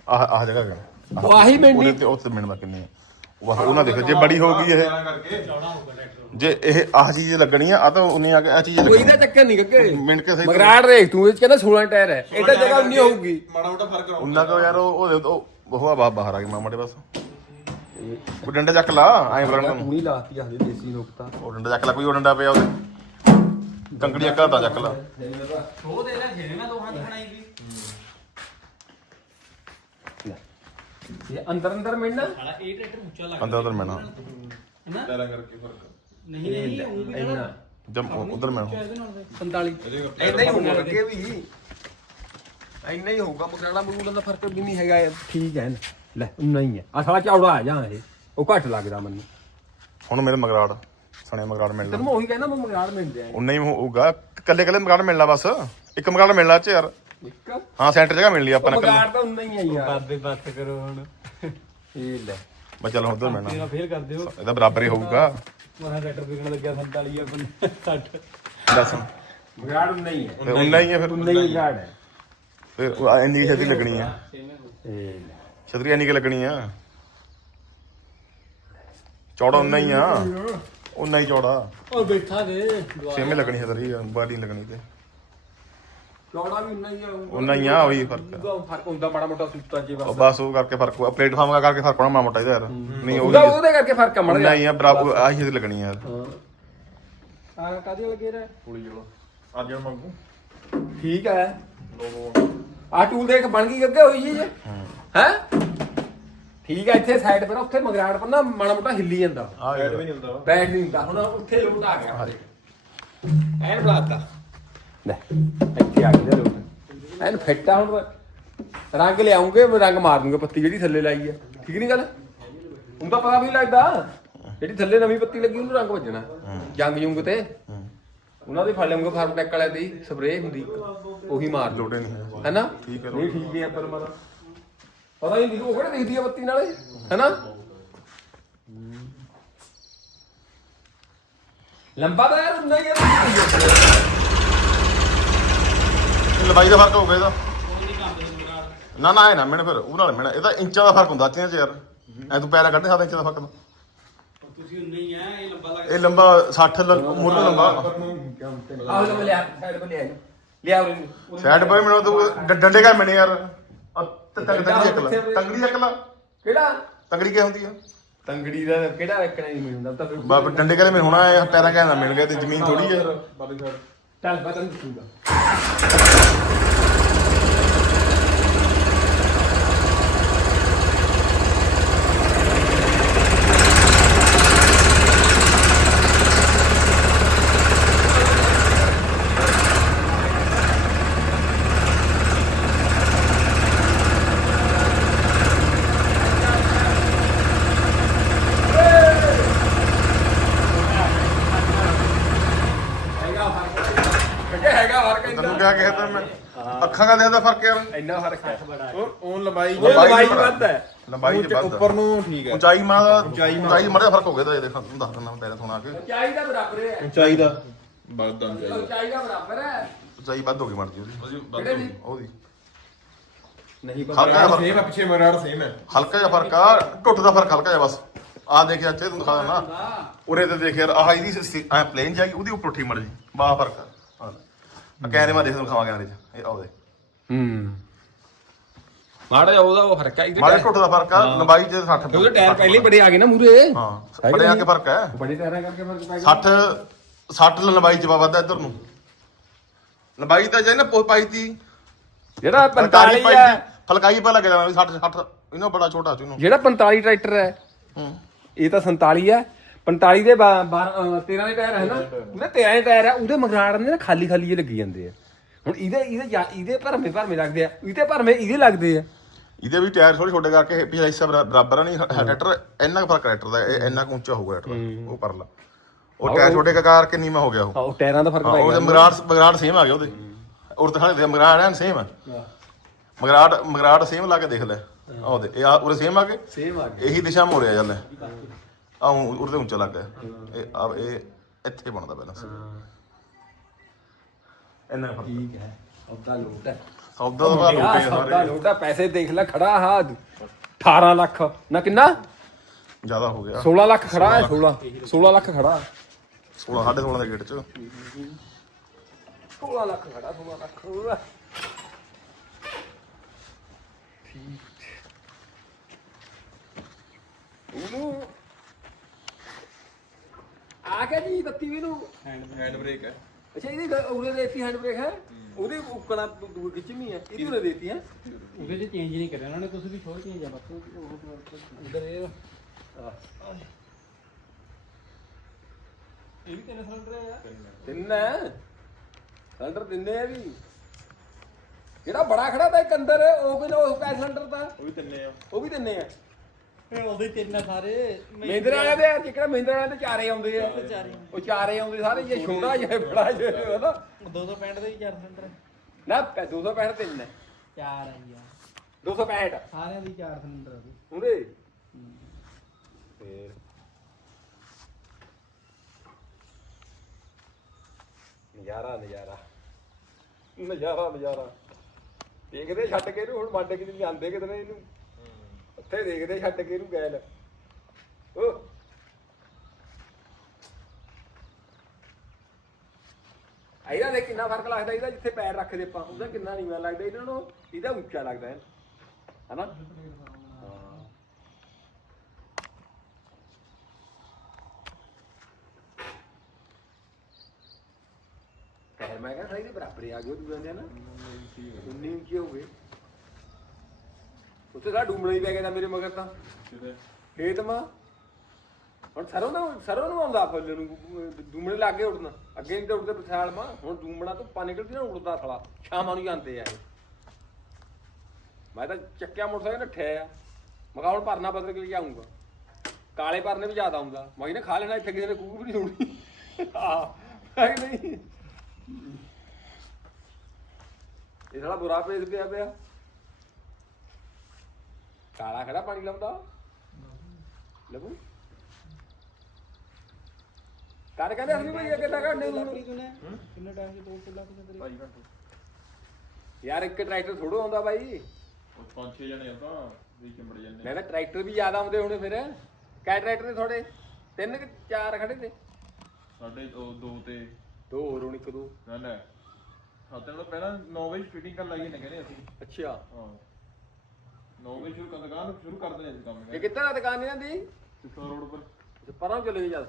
ਆਹ ਆਹ ਜਗ੍ਹਾ ਉਹ ਆਹੀ ਉਹਦੇ ਮੈਂਡੀ ਤੇ ਉੱਥੇ ਮਿੰਟ ਦਾ ਕਿੰਨੇ ਆ। ਉਹ ਉਹਨਾਂ ਦੇਖੋ ਜੇ ਬੜੀ ਹੋਊਗੀ ਇਹ। ਕਰਕੇ ਜੇ ਇਹ ਆਹ ਚੀਜ਼ ਲੱਗਣੀ ਆ ਆ ਤਾਂ ਉਨੀ ਆ ਕੇ ਆ ਚੀਜ਼ ਕੋਈ ਲੱਗਣੀ ਦਾ ਚੱਕਰ ਨਹੀਂ ਗੱਗੇ ਮਿੰਟ ਕੇ ਸਹੀ ਮਗਰਾੜ ਦੇਖ ਤੂੰ ਇਹ 'ਚ ਕਹਿੰਦਾ 16 ਟਾਇਰ ਹੈ। ਇਹਦਾ ਜਗ੍ਹਾ ਉਨੀ ਹੋਊਗੀ। ਮਾੜਾ ਮੋਟਾ ਫ਼ਰਕ ਆਉਂਦਾ ਉਹਨਾਂ ਕੋ ਯਾਰ ਉਹ ਉਹਦੇ ਤੋਂ ਉਹ ਆ ਬਾਹਰ ਆ ਗਈ ਮਾਮਾ ਦੇ ਬਸ। ਉਹ ਡੰਡਾ ਚੱਕ ਲਾ ਐਂ ਬਲਣ ਨੂੰ। ਪੂਰੀ ਲਾਤੀ ਆਹਦੇ ਦੇਸੀ ਲੋਕ ਤਾਂ। ਉਹ ਡੰਡਾ ਚੱਕ ਲਾ ਕੋਈ ਉਹ ਡੰਡਾ ਪਿਆ ਉਹਦੇ। ਕੰਕੜੀ ਅੱਕਾ ਤਾਂ ਚੱਕ ਲਾ। ਉਹ ਦੇ ਲੈ ਜਿਹੜੇ ਮੈਂ ਦੋਹਾਂ ਦੀ ਬਣਾਈ ਵੀ ਇਹ ਅੰਦਰ ਅੰਦਰ ਮਿਲਣਾ। ਸਾਲਾ ਇਹ ਟਰੈਕਟਰ ਉੱਚਾ ਲੱਗਦਾ। ਅੰਦਰ ਉਧਰ ਮੈਨਾਂ ਹੈਨਾ? ਕਰਕੇ ਫ਼ਰਕ। ਨਹੀਂ ਨਹੀਂ ਉਹ ਵੀ ਇੰਨਾ। ਜਮ ਉਧਰ ਮੈਂ ਇਹਦੇ ਨਾਲ 45 ਇੰਨਾ ਹੀ ਹੋਊਗਾ ਅੱਗੇ ਵੀ। ਇੰਨਾ ਹੀ ਹੋਊਗਾ ਮਗਰਾੜਾ ਮਰੂੜਾ ਦਾ ਫ਼ਰਕ ਵੀ ਨਹੀਂ ਹੈਗਾ ਯਾਰ। ਠੀਕ ਹੈ ਨਾ। ਲੈ ਉਨਾ ਹੀ ਹੈ। ਆ ਸਾਲਾ ਚੌੜਾ ਆ ਜਾ ਇਹ। ਉਹ ਘੱਟ ਲੱਗਦਾ ਮੈਨੂੰ। ਹੁਣ ਮੇਰੇ ਮਗਰਾੜ ਸਣੇ ਮਗਰਾੜ ਮਿਲਣਾ। ਤੈਨੂੰ ਮੈਂ ਉਹੀ ਕਹਿੰਦਾ ਮੈਂ ਮਗਰਾੜ ਮਿਲ ਜਾਏ। ਉਨਾ ਹੀ ਹੋਊਗਾ। ਕੱਲੇ ਕੱਲੇ ਮਗਰਾੜ ਮਿਲਣਾ ਬਸ। ਇੱਕ ਮਗਰਾੜ ਮਿਲਣਾ ਚ ਯਾਰ। ਇੱਕ? ਹਾਂ ਸੈਂਟਰ ਜਗ੍ਹਾ ਮਿਲਣੀ ਆਪਾਂ ਨੇ ਕੱਲੇ ਮਗਰਾੜ ਤਾਂ ਉਨਾ ਹੀ ਹੈ ਯਾਰ। ਬਾਬੇ ਬੱਤ ਕਰੋ ਹੁਣ। ਇਹ ਲੈ। ਮੈਂ ਚੱਲ ਉਧਰ ਮਿਲਣਾ। ਤੇਰਾ ਫੇਲ ਕਰ ਦਿਓ ਇਹਦਾ ਬਰਾਬਰ ਹੀ ਹੋਊਗਾ। ਮੋਰਾ ਟਰੈਕਟਰ ਵਿਕਣ ਲੱਗਿਆ 47 ਆ 60 ਦੱਸ। ਮਗਰਾੜ ਉਨਾ ਹੀ। ਹੈ ਫਿਰ ਉਨਾ ਹੀ ਹੈ ਫਿਰ ਉਨਾ ਹੀ ਮਗਰਾੜ ਹੈ। ਫਿਰ ਉਹ ਇੰਨੀ ਛੇਤੀ ਲੱਗਣੀ ਆ। ਛਤਰੀ ਇੰਨੀ ਕਿ ਲੱਗਣੀ ਆ। ਚੌੜਾ ਉਨਾ ਹੀ ਆ। ਉਨਾ ਹੀ ਚੌੜਾ। ਉਹ ਬੈਠਾ ਦੇ। ਛੇਵੇਂ ਲੱਗਣੀ ਛਤਰੀ ਬਾਡੀ ਲੱਗਣੀ ਤੇ। ਚੌੜਾ ਵੀ ਉਨਾ ਹੀ ਆ ਉਨਾ ਹੀ ਆ ਉਹੀ ਫ਼ਰਕ ਆ। ਉਹਦਾ ਫ਼ਰਕ ਹੁੰਦਾ ਮਾੜਾ ਮੋਟਾ ਸੂਤਾ ਜੇ ਉਹ ਬਸ ਬਸ ਉਹ ਕਰਕੇ ਫ਼ਰਕ ਹੋਆ ਪਲੇਟਫਾਰਮ ਦਾ ਕਰਕੇ ਫ਼ਰਕ ਹੋਣਾ ਮਾੜਾ ਮੋਟਾ ਇਹਦਾ ਯਾਰ। ਨਹੀਂ ਉਹਦਾ ਉਹ ਉਹਦੇ ਕਰਕੇ ਫ਼ਰਕ ਆ ਮਾੜਾ ਉਨਾ ਹੀ ਆ ਬਰਾਬਰ ਆਹੀ ਲੱਗਣੀ ਆ ਯਾਰ। ਆ ਕਾਦੀ ਲੱਗੇ ਰੇ ਪੁਲੀ ਵਾਲਾ। ਅੱਜ ਮੰਗੂ। ਠੀਕ ਹੈ ਆ ਟੂਲ ਦੇਖ ਬਣ ਗਈ ਗੱਗੇ ਹੋਈ ਜੀ ਹੈ। ਠੀਕ ਹੈ ਇੱਥੇ ਸਾਈਡ ਪਰ ਉੱਥੇ ਮਗਰਾੜ ਪਰ ਨਾ ਮਾੜਾ ਮੋਟਾ ਹਿੱਲੀ ਜਾਂਦਾ। ਆ ਬੈਠ ਵੀ ਨਹੀਂ ਹੁੰਦਾ। ਬੈਠ ਨਹੀਂ ਹੁੰਦਾ। ਹੁਣ ਉੱਥੇ ਲੋਟ ਆ ਗਿਆ। ਐਨ ਬਲਾਤਾ ਲੈ। ਇੱਥੇ ਆ ਗਿਆ ਲੋਟ ਐਨ ਫਿੱਟਾ ਹੁਣ ਰੰਗ ਲਿਆਉਂਗੇ ਰੰਗ ਮਾਰ ਦੂੰਗੇ ਪੱਤੀ ਜਿਹੜੀ ਥੱਲੇ ਲਾਈ ਹੈ ਠੀਕ ਨਹੀਂ ਗੱਲ? ਉਹਦਾ ਪਤਾ ਵੀ ਨੀ ਲੱਗਦਾ। ਜਿਹੜੀ ਥੱਲੇ ਨਵੀਂ ਪੱਤੀ ਲੱਗੀ ਉਹਨੂੰ ਰੰਗ ਵੱਜਣਾ। ਜੰਗ ਜੁੰਗ ਤੇ। ਉਹਨਾਂ ਦੇ ਫੜ ਲਵਾਂਗੇ ਫਾਰਮ ਟੈਕ ਵਾਲਿਆਂ ਦੀ ਸਪਰੇਅ ਹੁੰਦੀ। ਇੱਕ, ਉਹੀ ਮਾਰ ਲਓ ਲੋੜੇ ਨਹੀਂ ਹੈਨਾ? ਠੀਕ ਹੈ। ਨਹੀਂ ਠੀਕ ਹੈ ਪਰ ਮਤਲਬ ਪਤਾ ਨਹੀਂ ਉਹ ਕਿਹੜੇ ਦੇਖਦੀ ਆ ਬੱਤੀ ਨਾਲੇ ਹੈਨਾ? ਲੰਬਾ ਤਾਂ ਯਾਰ ਹੁੰਦਾ ਹੀ ਆ। ਲੰਬਾਈ ਦਾ ਫ਼ਰਕ ਹੋਊਗਾ ਇਹਦਾ। ਨਾ ਨਾ ਇਹ ਨਾ ਮੈਨੇ ਫਿਰ ਉਹ ਨਾਲ ਮੈਨੇ ਇਹਦਾ ਇੰਚਾਂ ਦਾ ਫ਼ਰਕ ਹੁੰਦਾ ਚੀਆਂ ਚ ਯਾਰ। ਐ ਤੂੰ ਪੈਰਾ ਕੱਢ ਸਕਦਾ ਇੰਚਾਂ ਦਾ ਫ਼ਰਕ। ਤੁਸੀਂ ਉਨੇ ਹੀ ਆ ਇਹ ਲੰਬਾ ਲੱਗਦਾ ਇਹ ਲੰਬਾ 60 ਮੁੱਲ ਲੰਬਾ। ਆਹ ਲੰਬਾ ਲਿਆ ਸਾਈਡ ਪਰ ਲਿਆ ਲਿਆ ਉਹਨੂੰ ਸਾਈਡ ਪਰ ਮੈਨੂੰ ਤੂੰ ਡੰਡੇ ਕਾ ਮੈਨੇ ਯਾਰ ਆ। ਤੰਗੜੀ ਚੱਕ ਲਾ ਤੰਗੜੀ ਚੱਕ ਲਾ ਕਿਹੜਾ ਤੰਗੜੀ ਕੀ ਹੁੰਦੀ ਆ? ਤੰਗੜੀ ਦਾ ਕਿਹੜਾ ਵੇਖਣਾ ਨਹੀਂ ਮਿਲਦਾ? ਤਾਂ ਬਾਬ ਡੰਡੇ ਕਾ ਮੈਨੂੰ ਹੋਣਾ ਪੈਰਾਂ ਕਹਿੰਦਾ ਮਿਲ ਗਿਆ ਤੇ ਜ਼ਮੀਨ ਥੋੜੀ ਬਾਲੀ ਸਾਈਡ ਚੱਲ ਪਤਾ ਨਹੀਂ ਦੱਸੂਗਾ ਹੈਗਾ ਫ਼ਰਕ ਕਿ ਹੈਗਾ ਫ਼ਰਕ ਤੈਨੂੰ ਕਿਹਾ ਕਿਹਾ ਤਾਂ ਮੈਂ ਅੱਖਾਂ ਦਾ ਦੇਖਦਾ ਫ਼ਰਕ ਯਾਰ ਇੰਨਾ ਫ਼ਰਕ ਹੈ। ਉਹ ਉਹ ਲੰਬਾਈ ਉਹ ਲੰਬਾਈ ਵੱਧ ਹੈ। ਲੰਬਾਈ ਚ ਵੱਧ ਉੱਪਰ ਨੂੰ ਠੀਕ ਹੈ। ਉਚਾਈ ਮਾਂ ਦਾ ਉਚਾਈ ਮਾਂ- ਉਚਾਈ ਮਾੜਾ ਫ਼ਰਕ ਹੋ ਗਿਆ ਤਾਂ ਇਹ ਦੇਖ ਤੁਹਾਨੂੰ ਦੱਸ ਦਿੰਦਾ ਮੈਂ ਪੈਰਾਂ ਤੋਂ ਆ ਕੇ। ਉਚਾਈ ਦਾ ਬਰਾਬਰ ਹੈ। ਉਚਾਈ ਦਾ। ਨਹੀਂ ਚਾਹੀਦਾ ਉਚਾਈ ਦਾ। ਬਰਾਬਰ ਹੈ। ਉਚਾਈ ਵੱਧ ਹੋ ਗਈ ਮਰਜ਼ੀ ਉਹਦੀ। ਦੀ? ਉਹਦੀ। ਨਹੀਂ ਹਲਕਾ ਜਿਹਾ ਸੇਮ ਹੈ ਪਿੱਛੇ ਮਰਾੜ ਸੇਮ ਹੈ। ਹਲਕਾ ਜਿਹਾ ਫ਼ਰਕ ਆ ਟੁੱਟ ਦਾ ਫ਼ਰਕ ਹਲਕਾ ਜਿਹਾ ਬਸ। ਆ ਦੇਖਿਆ ਅੱਛੇ ਤੈਨੂੰ ਦਿਖਾ ਦਿੰਦਾ। ਉਰੇ ਤੇ ਦੇਖ ਯਾਰ ਆਹ ਇਹਦੀ ਐ ਪਲੇਨ ਜਾਈ ਉਹਦੀ ਉੱਪਰ ਉੱਠੀ ਮਰ ਜੀ ਬਾਹ ਫ਼ਰਕ ਆ। ਆ ਕੈਮਰੇ ਮਾ ਦੇਖ ਤੁਹਾਨੂੰ ਖਾਵਾਂਗੇ ਆਰੇ ਚ। ਇਹ ਆਉਦੇ ਹੂੰ। ਮਾੜਾ ਜਿਹਾ ਉਹਦਾ ਉਹ ਫ਼ਰਕ ਹੈ ਇਹਦੇ ਮਾੜੇ ਟਾਇਰ- ਟੁੱਟ ਦਾ ਫ਼ਰਕ ਆ ਲੰਬਾਈ ਚ 60 ਉਹਦੇ ਟਾਇਰ ਪਹਿਲੇ ਬੜੇ ਆ ਗਏ ਨਾ ਮੂਰੇ। ਹਾਂ ਬੜੇ ਆ ਕੇ ਫ਼ਰਕ ਹੈ ਬੜੇ ਟਾਇਰਾਂ ਕਰਕੇ ਫ਼ਰਕ ਪੈ ਗਿਆ। 60 60 ਲੰਬਾਈ ਚ ਵੱਧਦਾ ਇੱਧਰ ਨੂੰ। ਲੰਬਾਈ ਤਾਂ ਜਾਈ ਨਾ ਪੋ- ਪਾਈ ਤੀ। ਜਿਹੜਾ ਫਲਕਾਈ 45 ਪਾਈ ਹੈ ਫਲਕਾਈ ਪਾ ਲੱਗ ਜਾਣਾ ਵੀ 60 60 ਇਹਨਾਂ ਬੜਾ ਛੋਟਾ ਸੀ ਇਹਨੂੰ। ਜਿਹੜਾ 45 ਟਰੈਕਟਰ ਹੈ ਹੂੰ। ਇਹ ਤਾਂ 47 ਹੈ 45 ਦੇ 12 13 ਦੇ ਟਾਇਰ ਹੈ ਨਾ। ਉਹਦੇ 13 ਦੇ ਟਾਇਰ ਹੈ ਉਹਦੇ ਮਗਰਾੜ ਨੇ ਨਾ ਖਾਲੀ ਖਾਲੀ ਜਿਹੇ ਲੱਗੀ ਜਾਂਦੇ ਆ। ਹੁਣ ਇਹਦੇ ਇਹਦੇ ਜਾ- ਇਹਦੇ ਭਰਮੇ ਭਰਮੇ ਲੱਗਦੇ ਆ। ਇਹਦੇ ਭਰਮੇ ਇਹਦੇ ਲੱਗਦੇ ਆ। ਇਹਦੇ ਵੀ ਟਾਇਰ ਥੋੜੇ ਛੋਟੇ ਕਰਕੇ ਪਿਛਲਾ ਹਿੱਸਾ ਬਰਾ- ਬਰਾਬਰ ਨਹੀਂ ਟਰੈਕਟਰ ਇੰਨਾ ਕੁ ਫ਼ਰਕ ਟਰੈਕਟਰ ਦਾ ਇਹ ਇੰਨਾ ਕੁ ਉੱਚਾ ਹੋਊਗਾ ਟਰੈਕਟਰ ਉਹ ਪਰਲਾ। ਉਹ ਟਾਇਰ ਛੋਟੇ ਕਰਕੇ ਨੀਵਾਂ ਹੋ ਗਿਆ ਉਹ। ਉਹ ਟਾਇਰਾਂ ਦਾ ਫ਼ਰਕ ਹਾਂ, ਪੈ ਉਹਦੇ ਗਿਆ। ਮਗਰਾਟ ਮਗਰਾਟ ਸੇਮ ਆ ਗਿਆ ਉਹਦੇ। ਉਰ ਤੇ ਖਾਲੇ ਮਗਰਾਟ ਐਨ ਸੇਮ ਆ। ਮਗਰਾਟ ਮਗਰਾਟ ਸੇਮ ਲਾ ਕੇ ਦੇਖ ਲੈ। ਆਹ। ਉਹਦੇ ਇਹ ਆ ਉਰੇ ਸੇਮ ਆ ਕੇ? ਸੇਮ ਆ ਇਹੀ ਦਿਸ਼ਾ ਮੋੜਿਆ ਜਾਂਦਾ ਆ ਉਰ ਤੇ ਉੱਚਾ ਲੱਗ ਗਿਆ। ਇਹ ਆ ਇਹ ਇੱਥੇ ਬਣਦਾ ਬੈਲੈਂਸ ਇੰਨਾ ਫ਼ਰਕ। ਠੀਕ ਹੈ। ਸੌਦਾ ਲੋਟ ਹੈ। ਸੌਦਾ ਦਾ ਭਾਅ ਰੋਕੇ ਸੌਦਾ ਸਾਰੇ ਲੋਟ ਪੈਸੇ ਦੇਖ ਲੈ ਖੜਾ ਹਾ 18 ਲੱਖ। ਨਾ ਕਿੰਨਾ? ਜ਼ਿਆਦਾ ਹੋ ਗਿਆ। 16 ਲੱਖ ਖੜਾ ਹੈ 16 16 ਲੱਖ ਖੜਾ 16 16.5 ਦੇ ਗੇਟ ਚ। 16 ਲੱਖ ਖੜਾ 16 ਲੱਖ। ਉਹਨੂੰ ਆ ਕੇ ਜੀ ਬੱਤੀ ਵੀ ਨੂੰ ਹੈਂਡ ਬ੍ਰੇਕ ਹੈ। ਅੱਛਾ ਇਹਦੀ ਗ- ਉਹਨੇ ਦੇਤੀ ਹੈਂਡ ਬ੍ਰੇਕ ਹੈ? ਉਹਦੇ ਉੱਕਣਾ ਦੂਰ ਖਿੱਚਣੀ ਹੈ ਇਹਦੀ ਉਹਨੇ ਦੇਤੀ ਹੈ? ਉਹਦੇ ਚ ਚੇਂਜ ਨਹੀਂ ਕਰਿਆ ਉਹਨਾਂ ਨੇ ਕੁਝ ਵੀ ਛੋੜ ਚੇਂਜ ਆ ਬਸ। ਉਧਰ ਇਹ ਇਹ ਵੀ ਤਿੰਨ ਸਿਲੰਡਰ ਆ। ਤਿੰਨ ਹੈ ਸਿਲੰਡਰ ਤਿੰਨੇ ਆ ਵੀ। ਜਿਹੜਾ ਬੜਾ ਖੜਾ ਤਾਂ ਇੱਕ ਅੰਦਰ ਉਹ ਵੀ ਉਹ ਪੈ ਸਿਲੰਡਰ ਤਾਂ ਉਹ ਵੀ ਤਿੰਨੇ ਆ। ਉਹ ਵੀ ਤਿੰਨੇ ਆ। ਇਹ ਉਹਦੇ ਤਿੰਨ ਆ ਸਾਰੇ। ਮਹਿੰਦਰ ਵਾਲਿਆਂ ਦੇ ਜਿਹੜਾ ਮਹਿੰਦਰ ਵਾਲਿਆਂ ਦੇ ਚਾਰੇ ਆਉਂਦੇ ਆ। ਉਹ ਚਾਰੇ ਆਉਂਦੇ। ਸਾਰੇ ਜੇ ਛੋਟਾ ਜੇ ਬੜਾ ਜੇ ਉਹਦਾ 265 ਦੇ ਵੀ ਚਾਰ ਸਿਲੰਡਰ। ਨਾ 265 ਤਿੰਨ ਹੈ ਚਾਰ ਆ ਯਾਰ। 265 ਸਾਰਿਆਂ ਦੀ ਚਾਰ ਸਿਲੰਡਰ ਆ ਜੀ ਉਹਦੇ? ਫੇਰ। ਨਜ਼ਾਰਾ ਨਜ਼ਾਰਾ। ਨਜ਼ਾਰਾ ਨਜ਼ਾਰਾ। ਦੇਖਦੇ ਛੱਡ ਕੇ ਇਹਨੂੰ ਹੁਣ ਮੰਡ ਕੇ ਨਹੀਂ ਜਾਂਦੇ ਕਿਤੇ ਨੇ ਇਹਨੂੰ। ਉੱਥੇ ਦੇਖਦੇ ਛੱਡ ਕੇ ਇਹਨੂੰ ਗੈਲ। ਉਹ ਇਹਦਾ ਦੇ ਕਿੰਨਾ ਫ਼ਰਕ ਲੱਗਦਾ ਇਹਦਾ ਜਿੱਥੇ ਪੈਰ ਰੱਖਦੇ ਆਪਾਂ ਉਹਦਾ ਕਿੰਨਾ ਨੀਵਾਂ ਲੱਗਦਾ ਇਹਨਾਂ ਨੂੰ ਇਹਦਾ ਉੱਚਾ ਲੱਗਦਾ ਹੈ। ਹਨਾ? ਹਾਂ। ਕਹਿਰ ਮੈਂ ਕਿਹਾ ਸਹੀ ਦੇ ਬਰਾਬਰ ਆ ਗਏ ਉਹ ਦੂਰਾਂ ਦੇ ਨਾ 19 ਇੰਚੀ ਹੋ। ਗਏ ਉੱਥੇ ਦਾ ਡੂਮਣਾ ਹੀ ਪੈ ਗਿਆ ਤਾਂ ਮੇਰੇ ਮਗਰ ਤਾਂ। ਕਿਤੇ? ਖੇਤ ਮਾ। ਹੁਣ ਸਰੋਂ ਨੂੰ ਸਰੋਂ ਨੂੰ ਆਉਂਦਾ ਫੁੱਲ ਨੂੰ ਡੂਮਣੇ ਲੱਗੇ ਉੜਨ ਅੱਗੇ ਨਹੀਂ ਤਾਂ ਉੜਦੇ ਪਛਾਲ ਮਾ। ਹੁਣ ਡੂਮਣਾ ਤੋਂ ਪਾਣੀ ਨਿਕਲਦੀ ਨਾ ਉੜਦਾ ਥਲਾ ਸ਼ਾਮਾਂ ਨੂੰ ਜਾਂਦੇ ਆ ਇਹ। ਮੈਂ ਤਾਂ ਚੱਕਿਆ ਮੋਟਰਸਾਈਕਲ ਨੱਠਿਆ ਆ। ਮੈਂ ਕਿਹਾ ਹੁਣ ਭਰਨਾ ਬਦਲ ਕੇ ਜਾਊਂਗਾ ਕਾਲੇ ਭਰਨੇ ਵੀ ਜ਼ਿਆਦਾ ਆਉਂਦਾ। ਮੈਂ ਕਿਹਾ ਖਾ ਲੈਣਾ ਇੱਥੇ ਕਿਸੇ ਨੇ ਕੂਕ ਵੀ ਨਹੀਂ ਸੁਣਨੀ ਆ ਕਿ ਨਹੀਂ। ਇਹ ਸਾਲਾ ਬੁਰਾ ਪੇਜ ਪਿਆ ਪਿਆ। ਕਾਲਾ ਖੜਾ ਪਾਣੀ ਲਾਉਂਦਾ? ਲੱਭੂ ਕਰ ਕਹਿੰਦੇ ਅਸੀਂ ਵੀ ਅੱਗੇ ਤੱਕ ਤੂੰ? ਨੇ। ਕਿੰਨੇ ਟਾਈਮ ਦੀ ਤੋੜ ਚੱਲਾ ਤੂੰ ਤੇਰੀ ਭਾਈ ਘੰਟੇ। ਯਾਰ ਇੱਕ ਟਰੈਕਟਰ ਥੋੜੋ ਆਉਂਦਾ ਬਾਈ। ਉਹ ਪੰਜ ਛੇ ਜਣੇ ਆ ਤਾਂ ਵੀ ਚੰਬੜ ਜਾਂਦੇ ਮੈਂ ਕਿਹਾ ਟਰੈਕਟਰ ਵੀ ਜ਼ਿਆਦਾ ਆਉਂਦੇ ਹੋਣੇ ਫਿਰ। ਕੈ ਟਰੈਕਟਰ ਨੇ ਥੋੜੇ ਤਿੰਨ ਕਿ ਚਾਰ ਖੜੇ ਤੇ? ਸਾਡੇ ਉਹ ਦੋ ਤੇ। ਦੋ ਹੋਰ ਹੁਣ ਇੱਕ ਦੋ। ਨਾ ਨਾ। ਸੱਤ ਨੂੰ ਪਹਿਲਾਂ 9 ਵਜੇ ਫਿਟਿੰਗ ਕਰਨ ਲੱਗੇ ਨੇ ਕਹਿੰਦੇ ਅਸੀਂ। ਅੱਛਾ। ਹਾਂ। 9 ਵਜੇ ਸ਼ੁਰੂ ਕਰ ਦੁਕਾਨ ਸ਼ੁਰੂ ਕਰ ਦਿੰਦੇ ਅਸੀਂ ਕੰਮ ਇਹ ਕਿੱਧਰ ਆ ਦੁਕਾਨ ਇਹਨਾਂ ਦੀ ਸਿੱਖੋ ਰੋਡ ਅੱਛਾ, ਪਰਾਂ ਚਲੇ ਗਏ ਜਦ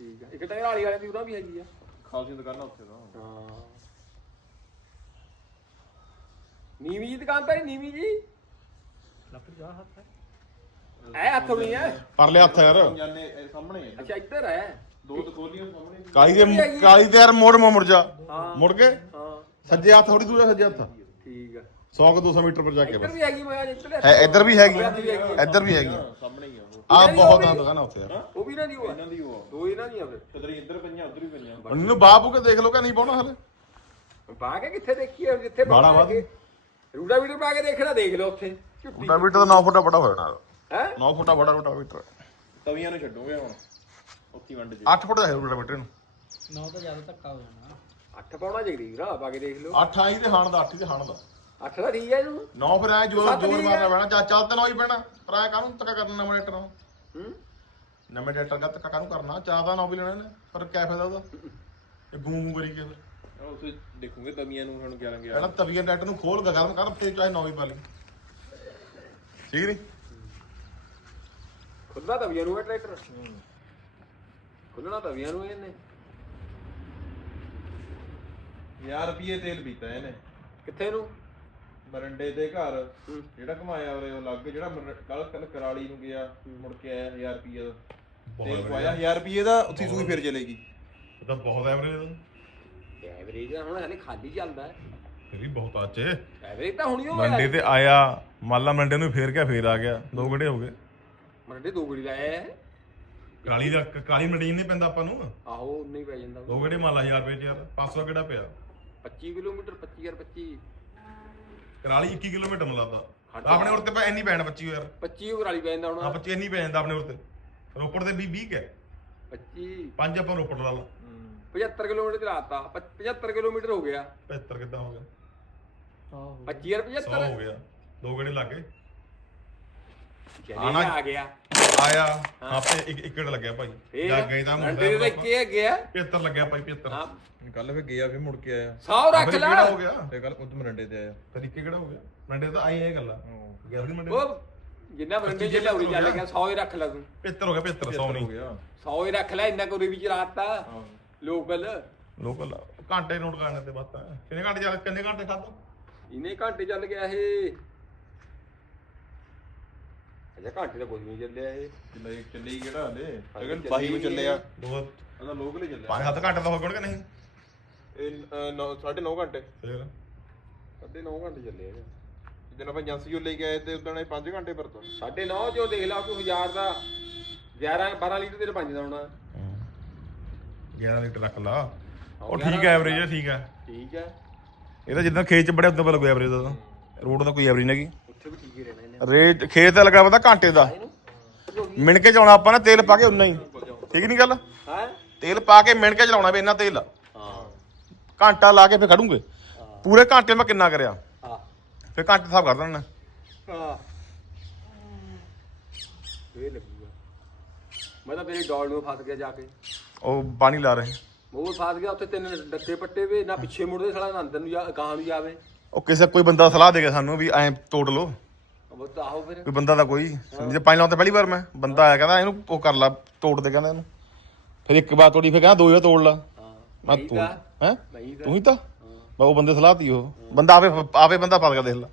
ਠੀਕ ਆ। ਇੱਕ ਟਾਇਰ ਵਾਲੀ ਵਾਲਿਆਂ ਦੀ ਉਹਨਾਂ ਵੀ ਹੈਗੀ ਆ। ਖਾਸੀਆਂ ਦੁਕਾਨਾਂ ਉੱਥੇ ਤਾਂ। ਹਾਂ। ਨੀਵੀਂ ਜੀ ਦੁਕਾਨ ਤਾਂ ਨੀਵੀਂ ਜੀ? ਲੱਕੜੀ ਜਾ ਹੱਥ। ਹੈ ਐ ਹੱਥੋਂ ਨਹੀਂ ਹੈ ਪਰਲੇ ਹੱਥ ਯਾਰ। ਜਾਨੇ ਇਹ ਸਾਹਮਣੇ ਹੀ ਅੱਛਾ ਇੱਧਰ ਹੈ ਦੋ ਤਕੋਲੀਆਂ ਸਾਹਮਣੇ। ਕਾਲੀ ਦੇ ਕਾਲੀ ਤੇ ਯਾਰ ਮੋੜ ਮੋੜ ਜਾ। ਹਾਂ। ਮੁੜ ਕੇ। ਹਾਂ। ਸੱਜੇ ਹੱਥ ਥੋੜੀ ਦੂਰ ਹੈ ਸੱਜੇ ਹੱਥ। ਠੀਕ ਆ 100 ਕਿ 200 ਮੀਟਰ ਪਰ ਜਾ ਕੇ ਇੱਧਰ ਬਸ। ਵੀ ਹੈਗੀ ਮੈਂ ਇੱਧਰ ਹੈ ਇੱਧਰ ਵੀ ਹੈਗੀ। ਇੱਧਰ ਵੀ ਹੈਗੀ। ਆ। ਇੱਧਰ ਵੀ ਹੈਗੀ। ਸਾਹਮਣੇ ਹੀ ਆ ਉਹ। ਆ ਬਹੁਤ ਆ ਦੁਕਾਨਾਂ ਉੱਥੇ ਯਾਰ। ਉਹ ਵੀ ਨਾ ਦੀ ਉਹ ਆ। ਇਹਨਾਂ ਦੀ ਉਹ ਆ। ਦੋ ਇਹਨਾਂ ਦੀਆਂ ਫਿਰ। ਛਤਰੀ ਇੱਧਰ ਪਈਆਂ ਉੱਧਰ ਵੀ ਪਈਆਂ। ਹੁਣ ਇਹਨੂੰ ਬਾਪੂ ਕੇ ਦੇਖ ਲੋ ਕਿ ਨਹੀਂ ਪਾਉਣਾ ਹਲੇ। ਪਾ ਕੇ ਕਿੱਥੇ ਦੇਖੀਏ ਜਿੱਥੇ ਬਾੜਾ ਵੱਧ। ਰੂਡਾ ਵੀਡੀਓ ਪਾ ਕੇ ਦੇਖਣਾ ਦੇਖ ਲਓ ਉੱਥੇ। ਝੁੱਟੀ ਰੋਟਾਵੀਟਰ ਦਾ 9 ਫੁੱਟਾ ਬੜਾ ਹੋ ਜਾਣਾ ਹੈ? 9 ਫੁੱਟਾ ਬੜਾ ਰੋਟਾਵੀਟਰ ਤਵੀਆਂ ਨੂੰ ਛੱਡੋਗੇ ਹੁਣ। ਉੱਥੀ ਵੰਡ ਜੀ। 8 ਫੁੱਟ ਦਾ ਹੈ ਰੋਟਾਵੀਟਰ ਨੂੰ ਨੌ ਤਾਂ ਜ਼ਿਆਦਾ ਧੱਕਾ ਹੋ ਜਾਣਾ। ਅੱਠ ਪਾਉਣਾ ਚਾਹੀਦੀ ਵੀਰਾ ਪਾ ਕੇ ਦੇਖ ਲਓ। 8 ਆਈ ਤੇ ਹਾਣ ਦਾ 8 ਤੇ ਹਾਣ ਦਾ। ਅੱਠ ਦਾ ਠੀਕ ਹੈ ਇਹਨੂੰ। 9 ਫਿਰ ਐ ਜੋਰ ਸੱਤ ਜੋਰ ਠੀਕ ਮਾਰਨਾ ਹੈ। ਪੈਣਾ ਚਾ ਚੱਲ ਤੇ ਨਾ ਹੀ ਪੈਣਾ। ਪਰ ਐ ਕਾਹਨੂੰ ਤੱਕਾ ਕਰਨਾ ਨਵੇਂ ਟਰੈਕਟਰ ਨੂੰ? ਹੂੰ? ਨਵੇਂ ਟਰੈਕਟਰ ਦਾ ਤੱਕਾ ਕਾਹਨੂੰ ਕਰਨਾ? ਚਾਹ ਦਾ ਨਾ ਵੀ ਲੈਣਾ ਨੇ ਪਰ ਕਿਆ ਫਾਇਦਾ ਉਹਦਾ। ਇਹ ਗੂੰ ਗੂੰ ਕਰੀ ਕੇ ਫਿਰ। ਉੱਥੇ ਦੇਖੋਗੇ ਤਵੀਆਂ ਨੂੰ ਹੁਣ 11 ਪਹਿਲਾਂ 11 ਤਵੀਆਂ ਟਰੈਕਟਰ ਨੂੰ ਖੋਲ ਕੇ ਗਰਮ ਕਰ ਫਿਰ ਚਾਹੇ ਨੌਵੀਂ ਪਾ ਲਈ। ਠੀਕ ਨਹੀਂ ਖੁੱਲਣਾ ਤਵੀਆਂ ਨੂੰ ਹੈ ਟਰੈਕਟਰ ਖੁੱਲਣਾ ਤਵੀਆਂ ਨੂੰ ਇਹਨੇ। ਯਾਰ ਰੁਪਏ ਤੇਲ ਪੀਤਾ ਇਹਨੇ। ਕਿੱਥੇ ਨੂੰ? ਮਰੰਡੇ ਦੇ ਘਰ। ਜਿਹੜਾ ਘਮਾਇਆ ਉਰੇ ਉਹ ਲੱਗ ਜਿਹੜਾ ਕੱਲ ਕੱਲ ਕਰਾਲੀ ਨੂੰ ਗਿਆ ਮੁੜ ਕੇ ਆਇਆ 1000 ਰੁਪਏ ਦਾ। ਤੇਲ ਪਵਾਇਆ 1000 ਰੁਪਏ ਦਾ ਉੱਥੇ ਸੂਈ ਫਿਰ ਚਲੇਗੀ। ਇਹ ਤਾਂ ਬਹੁਤ ਐਵਰੇਜ ਹੈ ਐਵਰੇਜ ਹੁਣ ਹਲੇ ਖਾਲੀ ਚੱਲਦਾ ਹੈ। ਫਿਰ ਵੀ ਬਹੁਤ ਆਚੇ ਐਵੇਂ ਤਾਂ ਹੁਣੀ ਹੋ ਮੰਡੇ ਤੇ ਆਇਆ ਮਾਲਾ ਮੰਡੇ ਨੂੰ ਫੇਰ ਗਿਆ ਫੇਰ ਆ ਗਿਆ। ਦੋ ਘੜੇ ਹੋ ਗਏ। ਮੰਡੇ ਦੋ ਗੜੀ ਲਾਇਆ ਕਾਲੀ ਦਾ ਕਾਲੀ ਮੰਡੀ ਨਹੀਂ ਪੈਂਦਾ ਆਪਾਂ ਨੂੰ। ਆਹੋ ਉਨਾ ਹੀ ਪੈ ਜਾਂਦਾ। ਦੋ ਘੜੇ ਮਾਲਾ 1000 ਰੁਪਏ ਚ ਯਾਰ 500 ਕਿਹੜਾ ਪਿਆ? 25 ਕਿਲੋਮੀਟਰ 25 ਯਾਰ 25 ਕਰਾਲੀ 21 ਕਿਲੋਮੀਟਰ ਮਿਲਦਾ ਆਪਣੇ ਉਰ ਤੇ ਪੈ ਇੰਨੀ ਪੈਣ 25 ਯਾਰ। 25 ਉਗਰਾਲੀ ਪੈ ਜਾਂਦਾ ਹਾਂ ਹੁਣ। 25 ਇੰਨੀ ਪੈ ਜਾਂਦਾ ਆਪਣੇ ਉਰ ਤੇ। ਰੋਪੜ ਦੇ 20 20 ਹੈ। 25 ਪੰਜ ਆਪਾਂ ਰੋਪੜ ਲਾ ਲਾ। 75 ਕਿਲੋਮੀਟਰ ਚਲਾਤਾ 75 ਕਿਲੋਮੀਟਰ ਹੋ ਗਿਆ। 75 ਕਿੱਦਾਂ ਹੋ ਗਿਆ? ਆਹੋ। 25 ਯਾਰ 100 75 ਹੋ ਗਿਆ। ਦੋ ਘੜੇ ਲੱਗ ਚਲੇ ਆ ਗਿਆ। ਆਇਆ ਆਪੇ ਇੱਕ ਇੱਕੜ ਲੱਗਿਆ ਭਾਈ। ਫੇਰ ਜਾ ਗਏ ਤਾਂ ਮੰਡੇ ਦੇ ਕੀ ਹੈ ਗਿਆ 75 ਲੱਗਿਆ ਭਾਈ 75 ਹਾਂ। ਕੱਲ ਫੇ ਗਿਆ ਫੇ ਮੁੜ ਕੇ ਆਇਆ। 100 ਰੱਖ ਫਿਰ ਲੈ। ਹੋ ਗਿਆ? ਤੇ ਕੱਲ ਉਦੋਂ ਮਰੰਡੇ ਤੇ ਆਇਆ। ਤਰੀਕੇ ਕਿਹੜਾ ਹੋ ਗਿਆ? ਮੰਡੇ ਤਾਂ ਆਏ ਇਹ ਗੱਲਾਂ। ਗਿਆ ਸੀ ਮੰਡੇ ਉਹ ਜਿੰਨਾ ਮੰਡੇ ਚ ਲਿਆਉਣੀ ਚੱਲ ਗਿਆ। 100 ਹੀ ਰੱਖ ਲੈ ਤੂੰ। 75 ਹੋ ਗਿਆ 75 100 ਹੋ ਨਹੀਂ। ਗਿਆ। 100 ਹੀ ਰੱਖ ਲੈ ਇੰਨਾ ਕੋਈ ਵੀ ਚਲਾਤਾ। ਲੋਕਲ। ਲੋਕਲ ਘੰਟੇ ਨੋਟ ਕਰਨੇ ਤੇ ਬਾਤਾਂ। ਕਿੰਨੇ ਘੰਟੇ ਚੱਲ ਕਿੰਨੇ ਘੰਟੇ ਖਾਦਾ ਇਹਨੇ ਘੰਟੇ ਚੱਲ ਗਿਆ ਇਹ। ਅਜਾ ਘੰਟੇ ਤਾਂ ਕੁਝ ਨਹੀਂ ਚੱਲਿਆ ਇਹ। ਚੱਲੇ ਚੱਲੇ ਕਿਹੜਾ ਹਲੇ ਚੱਲੀ ਅਗਰ ਬਾਈ ਨੂੰ ਚੱਲਿਆ। ਦੋ ਉਹਦਾ ਲੋਕਲ ਹੀ ਚੱਲਿਆ। ਪੰਜ ਹੱਥ ਘੰਟੇ ਦਾ ਹੋ ਗਏ ਕਿ ਨਹੀਂ। ਇਹ 9.5 ਘੰਟੇ। ਫੇਰ? ਸਾਢੇ 9 ਘੰਟੇ ਚੱਲੇ ਆ। ਜਦੋਂ ਆਪਾਂ ਏਜੰਸੀ ਲੈ ਕੇ ਆਏ ਤੇ ਉਦੋਂ ਇਹ 5 ਘੰਟੇ ਵਰਤਾ। ਸਾਢੇ 9 ਚੋਂ ਦੇਖ ਲਾ ਕੋਈ 1000 ਦਾ 11 12 ਲੀਟਰ ਤੇਰੇ ਪੰਜ ਦਾ ਹੋਣਾ। 11 ਲੀਟਰ ਰੱਖ ਲਾ। ਉਹ ਠੀਕ ਹੈ ਐਵਰੇਜ ਹੈ ਠੀਕ ਹੈ ਠੀਕ ਹੈ ਇਹ ਤਾਂ ਜਿੱਦਾਂ ਖੇਤ ਚ ਬੜਿਆ ਉਦੋਂ ਲੱਗੂ ਐਵਰੇਜ ਦਾ ਤਾਂ ਰੋਡ ਦਾ ਕੋਈ ਐਵਰੇਜ ਨਹੀਂ ਹੈਗੀ। ਉੱਥੇ ਵੀ ਠੀਕ ਹੀ ਰਹਿਣਾ ਇਹਨੇ। ਰੇਟ ਖੇਤ ਦਾ ਲੱਗਾ ਪਤਾ ਘੰਟੇ ਦਾ। ਮਿਣ ਕੇ ਚਲਾਉਣਾ ਆਪਾਂ ਨਾ ਤੇਲ ਪਾ ਕੇ ਉਨਾ ਹੀ। ਠੀਕ ਨਹੀਂ ਗੱਲ? ਹੈ? ਤੇਲ ਪਾ ਕੇ ਮਿਣ ਕੇ ਚਲਾਉਣਾ ਵੀ ਇੰਨਾ ਤੇਲ ਆ। ਹਾਂ। ਘੰਟਾ ਲਾ ਕੇ ਫੇਰ ਖੜੂਗੇ। ਪੂਰੇ ਘੰਟੇ ਮੈਂ ਕਿੰਨਾ ਕਰਿਆ? ਹਾਂ। ਫੇਰ ਘੰਟੇ ਹਿਸਾਬ ਕਰ ਦੇਣਾ। ਹਾਂ। ਇਹ ਲੱਗੂਗਾ ਮੈਂ ਤਾਂ ਤੇਰੀ ਡੌਲ ਨੂੰ ਫਸ ਗਿਆ ਜਾ ਕੇ। ਉਹ ਪਾਣੀ ਲਾ ਰਹੇ। ਮੂੰਹ ਫਸ ਗਿਆ ਉੱਥੇ ਤਿੰਨ ਡੱਕੇ ਪੱਟੇ ਵੇ ਨਾ ਪਿੱਛੇ ਮੁੜਦੇ ਸਾਲਾ ਨਾ ਅੰਦਰ ਨੂੰ ਜਾ ਗਾਂ ਨੂੰ ਜਾਵੇ। ਉਹ ਕਿਸੇ ਕੋਈ ਬੰਦਾ ਸਲਾਹ ਦੇ ਗਿਆ ਸਾਨੂੰ ਵੀ ਐਂ ਤੋੜ ਲਓ। ਉਹ ਤਾਂ ਆਹੋ ਫਿਰ। ਕੋਈ ਬੰਦਾ ਦਾ ਕੋਈ। ਜੇ ਪਾਣੀ ਲਾਉਂਦਾ ਪਹਿਲੀ ਵਾਰ ਮੈਂ ਬੰਦਾ ਆਇਆ ਕਹਿੰਦਾ ਇਹਨੂੰ ਉਹ ਕਰ ਲਾ ਤੋੜ ਦੇ ਕਹਿੰਦਾ ਇਹਨੂੰ। ਫਿਰ ਇੱਕ ਵਾਰ ਤੋੜੀ ਫਿਰ ਕਹਿੰਦਾ ਦੋ ਹੀ ਤੋੜ ਲਾ। ਹਾਂ ਮੈਂ ਤੂੰ ਤਾਂ। ਹੈ? ਤਾਂ। ਤੂੰ ਹੀ ਤਾਂ। ਬਾ ਉਹ ਬੰਦੇ ਸਲਾਹ ਤੀ ਉਹ। ਬੰਦਾ ਆਵੇ ਆਵੇ ਬੰਦਾ ਫਸ ਗਿਆ ਦੇਖ ਲਾ।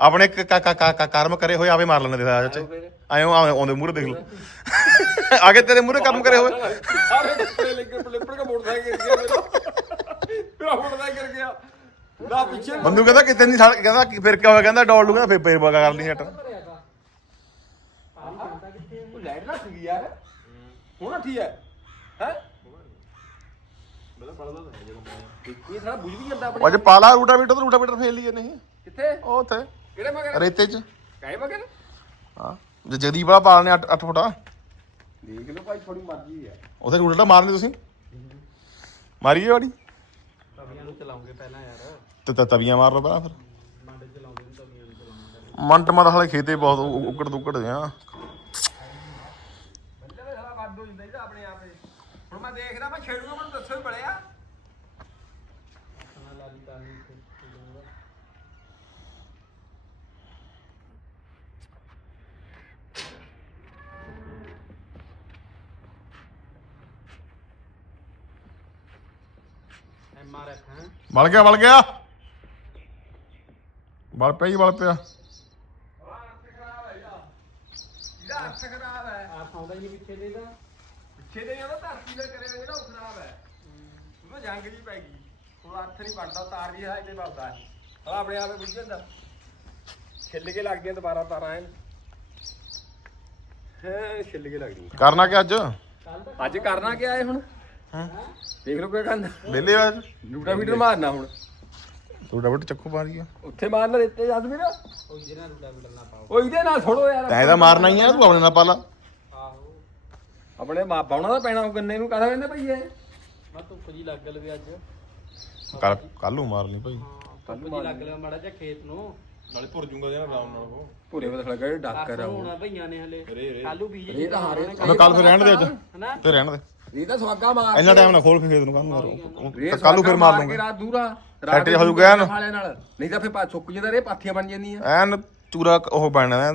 ਆਪਣੇ ਕ- ਕ- ਕ- ਕ- ਕਰਮ ਕਰੇ ਹੋਏ ਆਵੇ ਮਾਰ ਲੈਣੇ ਦੇਖਾ ਆਹੋ ਚਾਚੇ ਆਇਓ ਆਉਂਦੇ ਮੂਹਰੇ ਦੇਖ ਲਓ ਆਗੇ ਤੇਰੇ ਮੂਹਰੇ ਕਰਮ ਕਰੇ ਹੋਏ। ਸਾਰੇ ਲੱਗੇ ਪਲਿੱਪੜ ਕੇ ਮੋਟਰਸਾਈਕਲ ਗਿਰ ਗਿਆ ਮੇਰਾ ਮੇਰਾ ਮੋਟਰਸਾਈਕਲ ਗਿਰ ਗਿਆ। ਨਾ ਪਿੱਛੇ ਬੰਦੂ ਕਹਿੰਦਾ ਕਿਤੇ ਨਹੀਂ ਸੜ ਕਹਿੰਦਾ ਕਿ ਫਿਰ ਕਿਆ ਹੋਇਆ ਕਹਿੰਦਾ ਡੋਲ ਲੂਗਾ ਫਿਰ ਫੇਰ ਬਗਾ ਕਰ ਲਈ ਹਟ ਉਹ ਲਾਈਟ ਰੱਖ ਗਈ ਯਾਰ। ਹੁਣ ਠੀਕ ਹੈ ਹੈ? ਇਹ ਸਾਰਾ ਬੁਝ ਵੀ ਜਾਂਦਾ ਆਪਣੇ ਅੱਜ ਪਾਲਾ ਰੂਟਾ ਵੀਟਰ ਤੇ ਰੂਟਾ ਵੀਟਰ ਫੇਲ ਲਈਏ ਨਹੀਂ ਕਿੱਥੇ? ਉਹ ਉੱਥੇ। ਕਿਹੜੇ ਮਗਰ? ਰੇਤੇ 'ਚ। ਕਾਹੇ ਮਗਰ? ਹਾਂ। ਜੇ ਜਗਦੀਪ ਵਾਲਾ ਪਾਲਨੇ 8 8 ਫੁੱਟਾ। ਦੇਖ ਲਓ ਭਾਈ ਥੋੜੀ ਮਰਜ਼ੀ ਹੈ ਉਥੇ ਰੂਟਾ ਮਾਰਨੇ ਤੁਸੀਂ। ਮਾਰੀਏ ਵਾੜੀ ਤਵੀਆਂ ਨੂੰ ਚਲਾਉਂਗੇ ਪਹਿਲਾਂ ਯਾਰ। ਤੇ ਤਾਂ ਤਵੀਆਂ ਮਾਰ ਲਓ ਪਹਿਲਾਂ ਫਿਰ। ਮੰਡੇ ਚਲਾਉਂਦੇ ਨੇ ਤਵੀਆਂ ਨੂੰ ਚਲਾਉਂਦੇ ਮੰਟ ਮਾ ਹਲੇ ਖੇਤੇ ਬਹੁਤ ਉ- ਉਕੜ ਦੁਕੜ ਆ ਬੰਦੇ ਦਾ ਸਾਲਾ ਵੱਧ ਹੋ ਜਾਂਦਾ ਇਹਦਾ ਆਪਣੇ ਆਪੇ ਹੁਣ ਮੈਂ ਦੇਖਦਾ ਮੈਂ ਛੇੜੂਗਾ ਮੈਨੂੰ ਦੱਸੋ ਹੀ ਬੜਿਆ ਆਪਣਾ ਲਾਲੀ ਤਾਲੀ ਤੇ ਐਮਆਰਐਫ ਹੈ। ਵਲ ਗਿਆ ਵਲ ਗਿਆ। ਵਲ ਪਿਆ ਜੀ ਵਲ ਪਿਆ। ਇਹਦਾ ਹੱਥ ਖਰਾਬ ਹੈ। ਆ ਸੌਂਦਾ ਹੀ ਨਹੀਂ ਪਿੱਛੇ ਦੇ ਦਾ ਪਿੱਛੇ ਦੇ ਜਾਂਦਾ ਧਰਤੀ ਦਾ ਕਰੇ ਹੋਏ ਨਾ ਉਹ ਖਰਾਬ ਹੈ। ਉਹਨੂੰ ਜੰਗ ਜੀ ਪੈ ਗਈ। ਹੁਣ ਹੱਥ ਨਹੀਂ ਵੱਢਦਾ ਤਾਰ ਵੀ ਹੈ ਤੇ ਵੱਧਦਾ ਹੈ ਹਲਾ ਆਪਣੇ ਆਪੇ ਬੁੱਝ ਜਾਂਦਾ। ਛਿੱਲ ਕੇ ਲੱਗਦੀਆਂ ਦੁਬਾਰਾ ਤਾਰਾਂ ਐਨ। ਹੈ ਛਿੱਲ ਕੇ ਲੱਗਦੀਆਂ ਕਰਨਾ ਕਿ ਅੱਜ? ਕੱਲ ਦਾ ਅੱਜ ਕਰਨਾ ਕੀ ਆਏ ਹੁਣ? ਹਾਂ? ਦੇਖ ਲਓ ਕੀ ਕਰਨਾ ਵਿਹਲੇ ਅੱਜ? ਲੂਟਾ ਮੀਟਰ ਮਾਰਨਾ ਹੁਣ। ਰੂਟਾ ਵੀਟਰ ਚੱਕੂ ਮਾਰੀ ਆ। ਉੱਥੇ ਮਾਰਨਾ ਦਿੱਤੇ ਜਦ ਵੀਰ ਉਹ ਜਿਹਨਾਂ ਰੂਟਾ ਵੀ ਡਲਣਾ ਪਾਓ ਉਹ ਇਹਦੇ ਨਾਲ ਥੋੜੋ ਯਾਰ ਤੈਂ ਤਾਂ ਮਾਰਨਾ ਹੀ ਆ ਤੂੰ ਆਪਣੇ ਨਾਲ ਪਾ ਲਾ। ਆਹੋ। ਆਪਣੇ ਮਾਂ ਪਾਉਣਾ ਤਾਂ ਪੈਣਾ ਉਹ ਗੰਨੇ ਨੂੰ ਕਹਦਾ ਕਹਿੰਦੇ ਭਈ ਇਹ ਮੈਂ ਧੁੱਪ ਜੀ ਲੱਗ ਲਵੇ ਅੱਜ। ਕੱਲ ਕੱਲ ਨੂੰ ਮਾਰਨੀ ਭਾਈ। ਧੁੱਪ ਜੀ ਲੱਗ ਲਵੇ ਮਾੜਾ ਜਿਹਾ ਖੇਤ ਨੂੰ। ਨਾਲੇ ਭੁਰ ਜੂਗਾ ਜਨਾ ਆਰਾਮ ਨਾਲ ਉਹ। ਪੂਰੇ ਪਤਾ ਲੱਗਾ ਇਹ ਡਾਕਰ ਆ ਉਹ। ਹੋਣਾ ਭਈਆਂ ਨੇ ਹਲੇ। ਕੱਲੂ ਬੀਜ ਇਹ ਤਾਂ ਹਾਰੇ ਕੱਲ ਫਿਰ ਰਹਿਣ ਦੇ ਅੱਜ। ਤੇ ਰਹਿਣ ਦੇ। ਇਹ ਤਾਂ ਸਵਾਗਾ ਮਾਰ ਇੰਨਾ ਟਾਈਮ ਨਾ ਖੋਲ ਕੇ ਖੇਤ ਨੂੰ ਇਹ ਕੱਲ ਫਿਰ ਮਾਰ ਲੂੰਗਾ। ਰਾਤ ਦੂਰਾ ਫੈਕਟਰੀ ਹੋ ਜਾਊਗਾ ਐਨ। ਨਾਲ। ਨਹੀਂ ਤਾਂ ਫਿਰ ਪਾ ਸੁੱਕ ਜਾਂਦਾ ਰੇ ਪਾਥੀਆਂ ਬਣ ਜਾਂਦੀਆਂ। ਐਨ ਚੂਰਾ ਉਹ ਬਣਨਾ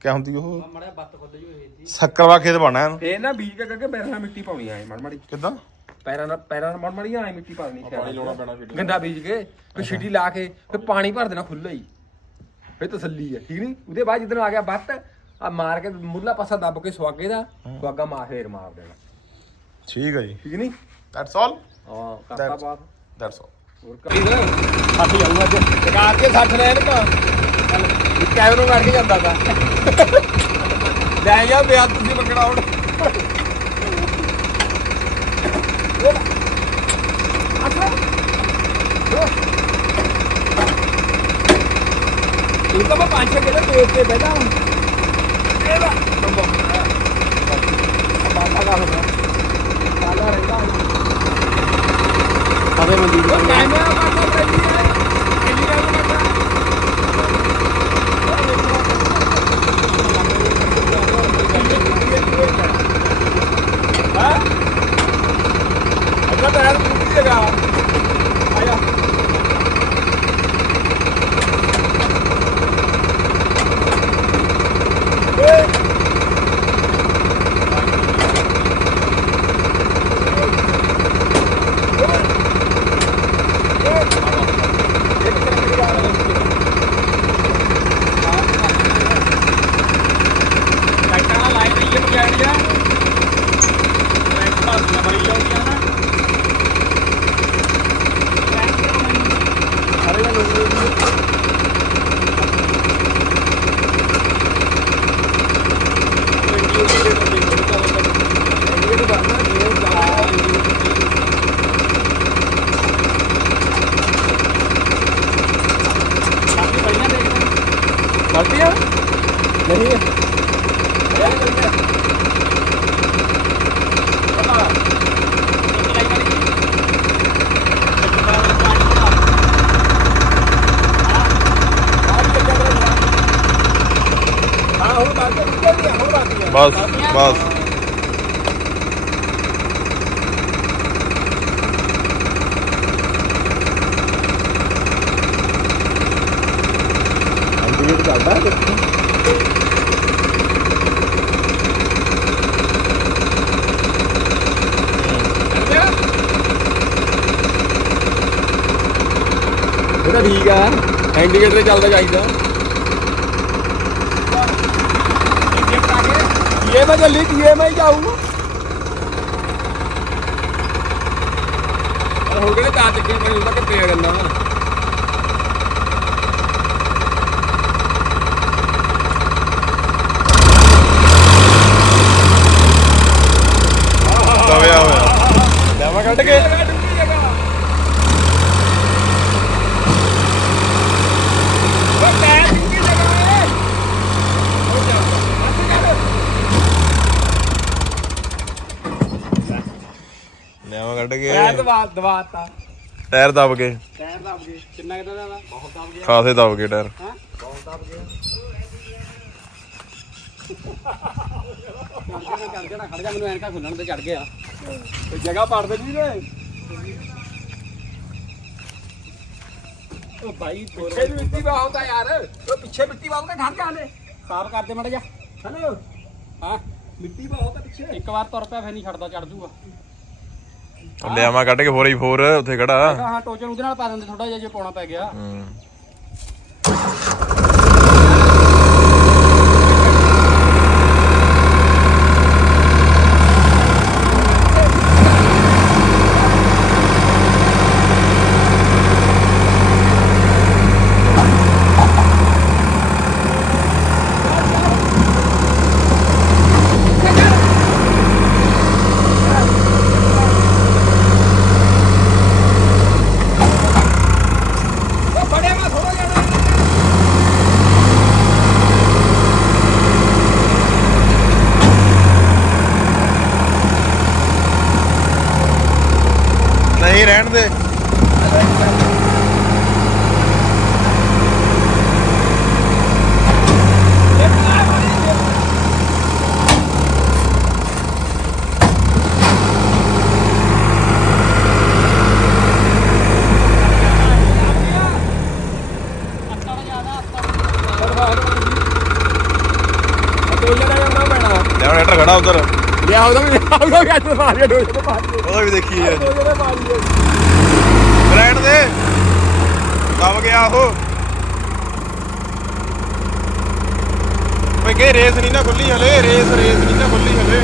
ਕਿਆ ਹੁੰਦੀ ਉਹ? ਮਾੜਾ ਬੱਤ ਖੁੱਦ ਜੋ ਇਹ ਸ਼ੱਕਰਵਾ ਖੇਤ ਬਣਨਾ ਐਨ। ਤੇ ਨਾ ਬੀਜ ਕੇ ਕਰਕੇ ਪੈਰਾਂ ਨਾਲ ਮਿੱਟੀ ਪਾਉਣੀ ਐ ਮੜ ਮੜੀ। ਕਿਦਾਂ? ਪੈਰਾਂ ਨਾਲ ਪੈਰਾਂ ਨਾਲ ਮੜ ਮੜੀ ਐ ਮਿੱਟੀ ਪਾਉਣੀ ਪਾਣੀ ਲਾਉਣਾ ਪੈਣਾ ਫਿਰ ਗੰਦਾ ਬੀਜ ਕੇ ਫਿਰ ਛਿੱਟੀ ਲਾ ਕੇ ਫਿਰ ਪਾਣੀ ਭਰ ਦੇਣਾ ਖੁੱਲਾ ਹੀ। ਫਿਰ ਤਸੱਲੀ ਹੈ ਠੀਕ ਨਹੀਂ ਉਹਦੇ ਬਾਅਦ ਜਿੱਦਣ ਆ ਗਿਆ ਬੱਤ ਆ ਮਾਰ ਕੇ ਮੁੱਲਾ ਪਾਸਾ ਦੱਬ ਕੇ ਸਵਾਗੇ ਦਾ ਸਵਾਗਾ ਮਾਰ ਫੇਰ ਮਾਰ ਦੇਣਾ। ਠੀਕ ਹੈ ਜੀ। ਠੀਕ ਨਹੀਂ? ਦੈਟਸ ਆਲ ਹਾਂ ਕਰਤਾ ਬਾਤ ਦੈਟਸ ਆਲ ਸਾਥੀ ਆਊਗਾ ਅੱਜ। ਟਕਾਰ ਕੇ 60 ਲੈ ਲਗਾ ਚੱਲ ਕੈਮਰੇ ਨੂੰ ਕੱਢ ਕੇ ਜਾਂਦਾ ਤਾ। ਲੈ ਜਾ ਵਿਆਹ ਤੁਸੀਂ ਮੰਗਣਾ ਹੁਣ। ਇਹ ਤਾਂ ਮੈਂ ਪੰਜ ਛੇ ਕਿਲੋ ਦੇਖ ਕੇ ਬੈਠਾ ਹੁਣ। ਇਹ ਵਾ ਬਾਬਾ ਦਾ ਹੋਣਾ ਕਾਲਾ ਆਵੇ ਮਨਦੀਪ ਉਹ ਕੈਮਰਾ ਕੱਟੋ ਬੈਠੀ ਹੈ ਕਿੰਨੀ ਗੱਲ ਕਰਦਾ ਹਾਂ ਅੱਛਾ ਤਾਂ ਯਾਰ ਪੂਰੀ ਜਗ੍ਹਾ ਆਇਆ ਲਾਈਟਾਂ ਨਾਲ ਲਾਈਨ ਨਹੀਂ ਹੈ ਪਜਾੜੀਆਂ ਲਾਈਟ ਭਾਦੀਆਂ ਬੜੀ ਜਾਂਦੀਆਂ ਨਾ ਅਰੇ ਮੈਂ ਲੋਕ ਬਾਕੀ ਬੜੀਆਂ ਦੇਖਦੇ ਗਲਤੀਆਂ ਨਹੀਂ ਹੈ ਹਾਂ ਹੁਣ ਬਾਕੀ ਨਿਕਲ ਹੁਣ ਬਾਕੀ ਹੈ ਬਸ ਬਸ। ਅੰਦਰ ਚੱਲਦਾ ਤਾਂ ਠੀਕ ਆ। ਇੰਡੀਕੇਟਰ ਚੱਲਦਾ ਚਾਹੀਦਾ। ਇਹ ਮੈਂ ਮੈਂ ਜਾਊ ਹੋ ਗਏ ਤਾਂ ਚੱਕੇ ਮੈਨੂੰ ਤਾਂ ਕਿੱਥੇ ਕਰਨਾ ਦਵਿਆ ਹੋਇਆ। ਲੈਵਾ ਕੱਢ ਕੇ ਨਿਆਵਾ ਕੱਢ ਪੈਰ ਕੇ ਦਵਾ ਦਵਾਤਾ। ਟਾਇਰ ਦਬ ਗਏ। ਟਾਇਰ ਦੱਬ ਗਏ। ਕਿੰਨਾ ਕਿਦਾ ਦਾ ਬਹੁਤ ਦੱਬ ਗਿਆ। ਖਾਸੇ ਦਬ ਗਏ ਟਾਇਰ। ਚੜ ਗਿਆ ਚੜ ਗਿਆ। ਖੜ ਜਾ ਮੈਨੂੰ ਐਨਕਾ ਖੁੱਲਣ ਤੇ ਚੜ ਗਿਆ ਕੋਈ ਜਗ੍ਹਾ ਪੜ ਦੇ ਉਹ ਭਾਈ ਪਿੱਛੇ ਵੀ ਮਿੱਟੀ ਬਾ ਹੁੰਦਾ ਯਾਰ ਉਹ ਪਿੱਛੇ ਮਿੱਟੀ ਬਾ ਹੁੰਦਾ ਠੰਡ ਜਾਣੇ ਸਾਫ਼ ਕਰ ਦੇ ਮੜ ਜਾ ਹੈਲੋ ਹਾਂ ਮਿੱਟੀ ਬਾ ਹੁੰਦਾ ਪਿੱਛੇ। ਇੱਕ ਵਾਰ ਤੁਰ ਪਿਆ ਫੇਰ ਨਹੀਂ ਛੱਡਦਾ ਚੜ ਜੂਗਾ। ਲਿਆਵਾ ਕੱਢ ਕੇ 4x4 ਉੱਥੇ ਖੜਾ। ਹਾਂ ਟੋਚਨ ਉਹਦੇ ਨਾਲ ਪਾ ਦਿੰਦੇ ਥੋੜਾ ਜਿਹਾ ਜੇ ਪਾਉਣਾ ਪੈ ਗਿਆ। ਹੂੰ ਉਹ ਬੜੇ ਮਾ ਥੋੜਾ ਜਾਣਾ ਨਹੀਂ ਰਹਿਣ ਦੇ ਅੱਤੜ ਜ਼ਿਆਦਾ ਅੱਤੜ ਕੋਈ ਜਣਾ ਜਾਂਦਾ ਪੈਣਾ ਲਿਆਵਾ ਟਰੈਕਟਰ ਖੜਾ ਉਧਰ ਲਿਆ ਉਹਦਾ ਵੀ ਆਉਂਦਾ ਵੀ ਅੱਜ ਮਾਰੀਆ ਤੇ ਉਹਦਾ ਵੀ ਦੇਖੀ ਹੈ। ਰਹਿਣ ਦੇ। ਦਬ ਗਿਆ ਉਹ। ਓਏ ਕਿ ਰੇਸ ਨਹੀਂ ਨਾ ਖੁੱਲੀ ਹਲੇ। ਰੇਸ ਰੇਸ ਨਹੀਂ ਨਾ ਖੁੱਲੀ ਹਲੇ।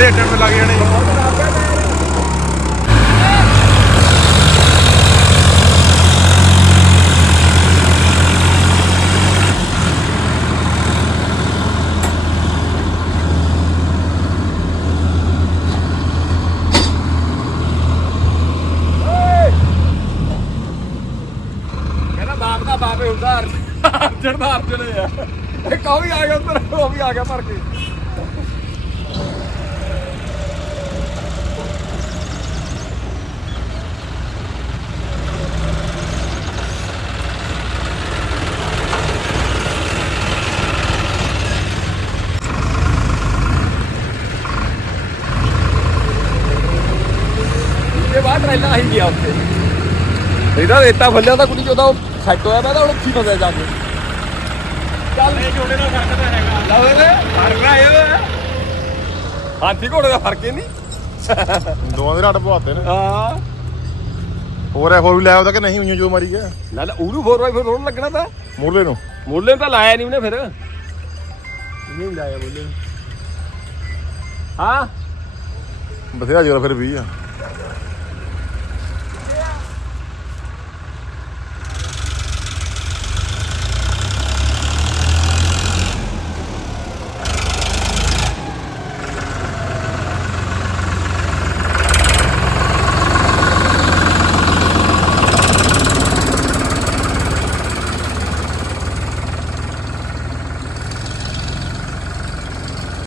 ਭੇਟਣ ਤੇ ਲੱਗ ਜਾਣੇ। ਕਹਿੰਦਾ ਬਾਪੇ ਹੁੰਦਾ। ਅਰਜਨ ਦਾ ਅਰਜਨ ਆ। ਇੱਕ ਉਹ ਵੀ ਆ ਗਿਆ ਉੱਧਰ, ਉਹ ਵੀ ਆ ਗਿਆ ਭਰ ਕੇ ਇਹ ਬਾਹਰ ਟ੍ਰੇਲਾ ਹੀ ਗਿਆ ਉੱਥੇ ਇਹਦਾ ਰੇਤਾ ਫੱਲਿਆ ਤਾਂ ਕੁੜੀ ਚੋਦਾ ਸੈੱਟ ਹੋਇਆ ਮੈਂ ਤਾਂ ਹੁਣ ਉੱਥੀ ਫਸਿਆ ਜਾ ਕੇ। ਚੱਲ। ਇਹ ਜੋੜੇ ਦਾ ਫ਼ਰਕ ਤਾਂ ਹੈਗਾ। ਲਾਵੇ ਤੇ ਫ਼ਰਕ ਆਇਆ ਹਾਥੀ ਘੋੜੇ ਦਾ ਫ਼ਰਕ ਹੀ ਨਹੀਂ। ਦੋਵਾਂ ਦੇ ਰਾਟ ਪਵਾਤੇ ਨੇ। ਹਾਂ। ਹੋਰ ਐ ਹੋਰ ਵੀ ਲੈ ਆਉਦਾ ਕਿ ਨਹੀਂ ਹੋਈਆਂ ਜੋ ਮਾਰੀ ਗਿਆ? ਨਾ ਨਾ ਉਹਨੂੰ 4x4 ਰੋਣ ਲੱਗਣਾ ਤਾਂ। ਮੂਰਲੇ ਨੂੰ? ਮੁੱਲੇ ਤਾਂ ਲਾਇਆ ਨਹੀਂ ਉਹਨੇ ਫਿਰ। ਨਹੀਂ ਲਾਇਆ ਮੁੱਲੇ ਹਾਂ। ਬਥੇਰਾ ਜੋਰ ਫਿਰ ਵੀ ਆ।